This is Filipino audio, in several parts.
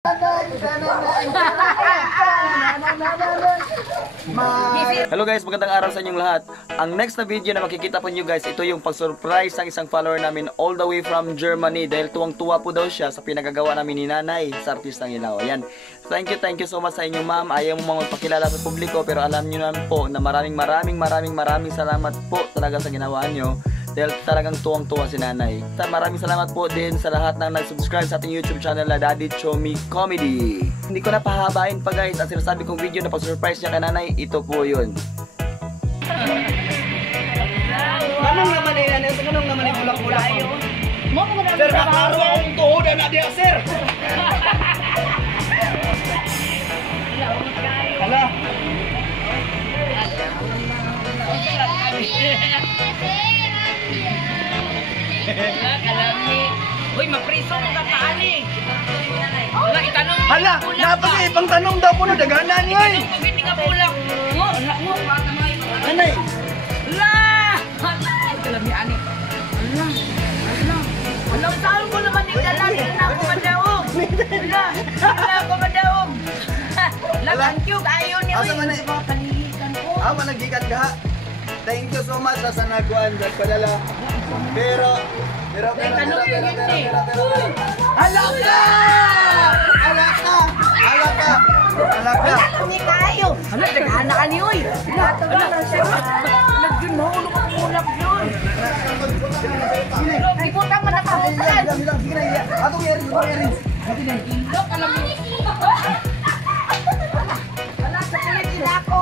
Hello guys, magandang araw sa inyong lahat. Ang next na video na makikita po nyo guys, ito yung pag-surprise ng isang follower namin all the way from Germany. Dahil tuwang-tuwa po daw siya sa pinagagawa namin ni Nanay sa Artistang Ilaw. Ayan, thank you so much sa inyo ma'am. Ayaw mo magpakilala sa publiko, pero alam nyo naman po na maraming salamat po talaga sa ginawa nyo. Dahil talagang tuwang-tuwa si Nanay. Maraming salamat po din sa lahat ng nag-subscribe sa ating YouTube channel na Daddy Chomi Comedy. Hindi ko na pahabain pa guys. Ang sinasabi kong video na pag-surprise niya kay Nanay, ito po yun. Ganong naman eh, Nanay. Ganong naman eh, bulak-bulak. Sir, makaro akong tuhodan na diya, sir. Hala. Uy, mapriso mo ka paani. Wala, itanong. Hala, napag ibang tanong daw po na daganan niyo eh. Pag hindi ka bulak. Mo, anak mo, bata mo. Nanay. Hala! Kalami, ani. Hala. Hala, saan ko naman yung dalag? Hala, ako madaog. Hala, ako madaog. Hala, thank you. Kayo niyo. Asa man eh? Palihikan ko. Managikat ka. Thank you so much sa sanaguan. Padala. Pero. Alaka! Hindi kayo. Hala, tagahana ka niyo. Nagyun mo, ulo ka ulap yun. Ibutang mo na kahutan. Atong Erin. Ilok, alam mo. Wala, sa kulit sila ako.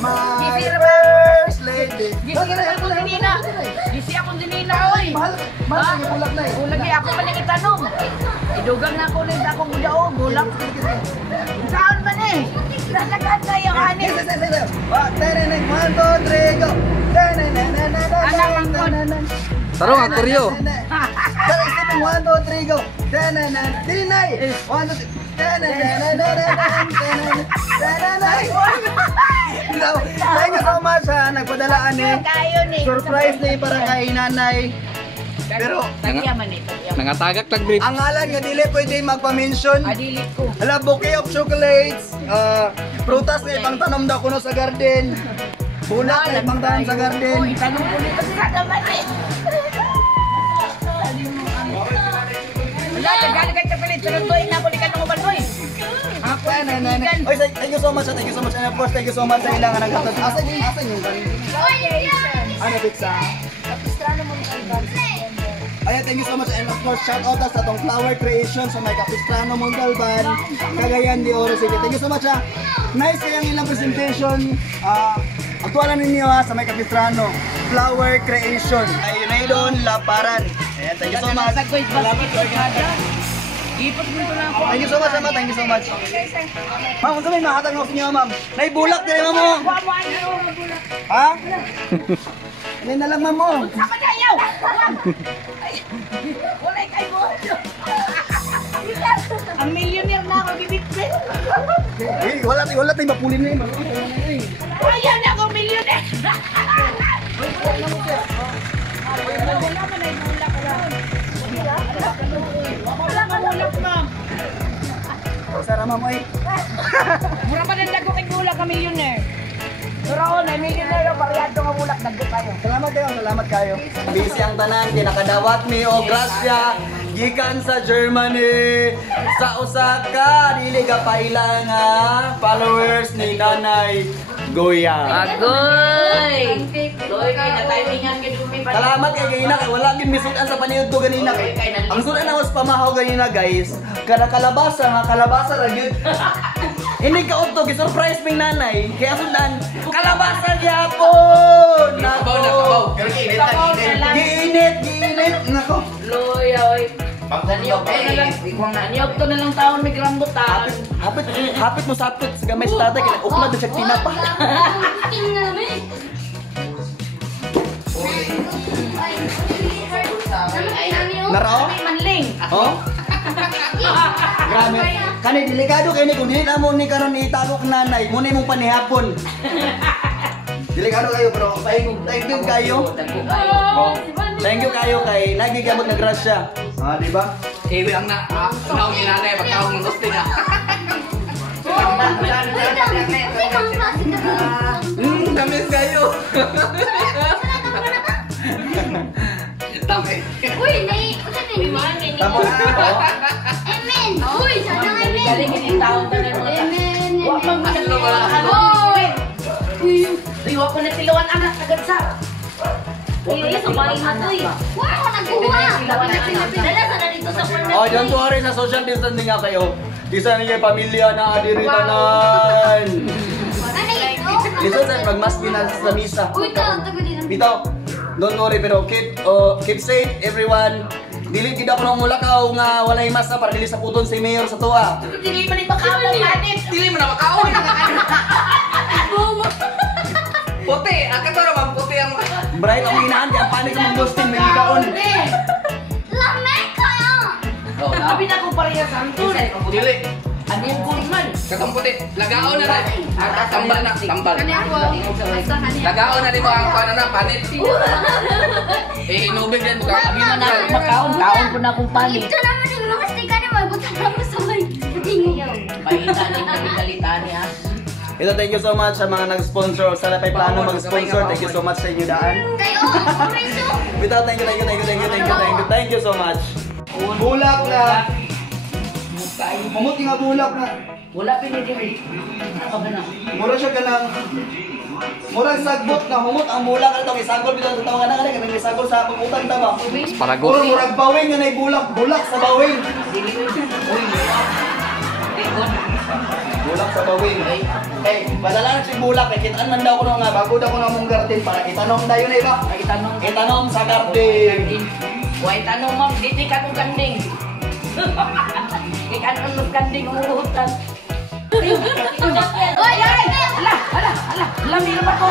First lady. Gisi akong dinina, oy. Mahal ang bulak na eh. Ulagi ako pa nang itanong. Idugang na ako ulit akong mudaog. Bulak. Saan man eh? Nalagaan na yung ani. Tereneng, 1, 2, 3, go. Anak mangkon. Tarong ang kuryo. Sir, isipin, 1, 2, 3, go. Dinay. 1, 2, 3. Thank you so much ha, nagpadalaan eh. Surprise na para kay Nanay. Pero Nangatagak tag-brief. ang ngalan nga dili pwede magpa-mention. Adilit ko. Hala, bouquet of chocolates. Prutas na ibang tanom daw kuno sa garden. Bulak na ibang tanom sa garden. Uy, tanong ko nito sa naman eh. Wala, nagaling kayo sa pilit. Sunod-tuin na ako ni Kanong Ubalboy. Ako ay kaibigan. Oy, thank you so much. And of course, thank you so much sa ilang nagtatag. Asan yung galing? Ano, pizza? Ayan, thank you so much. And of course, shout out sa itong Flower Creation sa may Capistrano Montalban, Cagayan de Oro City. Thank you so much ha. Nice kayang ilang presentation. Aktualan ninyo ha sa may Capistrano. Flower Creation. Ay, Naydon, Laparan. Ayan, thank you so much. Salamat ko. Ipot mo ito lang ako. Thank you so much, Ma'am. Thank you so much. Ma'am, kung sabihin, makatang ako sa inyo, Ma'am. Naibulak din, Ma'am mo. Ha? Hindi na lang, Ma'am mo. Sama na yaw! Wala kayo mo! Ang millionaire na ako, bibitbit! Wala tayong mapulin na yun. Ayaw na ako, millionaire! Wala man ay mulak ka lang. Wala ka mulak, ma'am. Sara, Ma'am, ay. Mura pa nang dago kay mulak ka, millionaire. Pero ako na, millionaire yung parehado nga mulak, dago tayo. Salamat kayo. Busy ang tanan, kinakadawat mi o grasya. Gikan sa Germany. Sa Osaka, dili ka pailang followers ni Nanay Goya. Agoy! Goy, kaya na-timingan kay Dumi pa. Salamat kay ganina kay wala gid misudan sa panihod ko ganina kay. Ang sudan na was pamahaw ganina guys. Kada kalabasa ra gyud. Hindi ka utto gi-surprise ming Nanay. Kaya sudan kalabasa gyapon. Nako. Giinit. Nako. Loya, oy. Nanyog to na lang. Nanyog to na lang taon may rambutan. Hapit mo sapit sa gamay sa tatay kaya ukla siya tinapa. Naro? Manling. Oh? Grabe. Kani delikado kay ni kung dili na mo ni karon itago kang nanay, mo ni mong panihapon. Delikado kayo pero thank you kayo. Oh, thank you kayo kay nagigamot na grasya. Ah, di ba? Iwi ang naong ni nanay, pagkaong ng gusto niya. Tamis kayo. Tamis. Uy, nai, usa ni. Tapos, Amen. Uy, sana amen. Galing yung tao na rin. Amen. Huwag mong magtiluan. Uy. Uy, huwag ko na tiluan anak agad sa. Uy, sumain na to eh. Wala ko nagkuha. Dala sana dito sa corner. Oh, don't worry, sa social distancing nga kayo. Isa niyo yung pamilya na adiritanan. Ano ito? Listen, sir, magmas na sa misa. Uy, tago din. Bitaw, don't worry, pero keep safe, everyone. Dili kita ko nang mulakaw nga walay masa para dili sa puton si Mayor sa tuwa. Dili man ipakaon manit. Dili mo na makaon. Puti, akan to naman puti ang Bright ang hinahan, kaya panik ang gustin, may ikaon. Lamek kayo. Oh, Sabi na kong pareha sa antun. dili. Ano yung kulman? Katong puti, lagaon na rin. Tambal na, tambal. Kani ako. Basta kani. Lagaon na rin mo ang paano na, panit. Inubig din mo ka. Sabi mo na akong makaon, kaon ko na akong palit. Ito naman yung mga stika na magbutang mo sa may tingin. Mahina din kami kalita niya. Ito, thank you so much sa mga nag-sponsor. Sana pa'y plano mag-sponsor. Thank you so much sa inyo daan. Kayo, Riso. Bitaw, thank you so much. bulak na. Mamuti nga bulak na. Wala pinigil. Ako ba na? Mura siya ka ng... Murang sagbot na humot ang bulak na ito. Isagol bitaw sa tawagan na ka rin. Isagol sa pagutang tama. Paragot. Murang bawing nga na bulak. Bulak sa bawing. Bulak sa bawing. Eh, padala na si bulak. Eh, kitaan man daw ko nga. Bago daw ko na mong garden para itanong tayo na iba. Itanong. Itanong sa garden. Why tanong ma'am, di ka nung kanding. Ikaw nung kanding ang urutan. Oy, Ala, ala, ala, ala, ala, lamig na ba ko?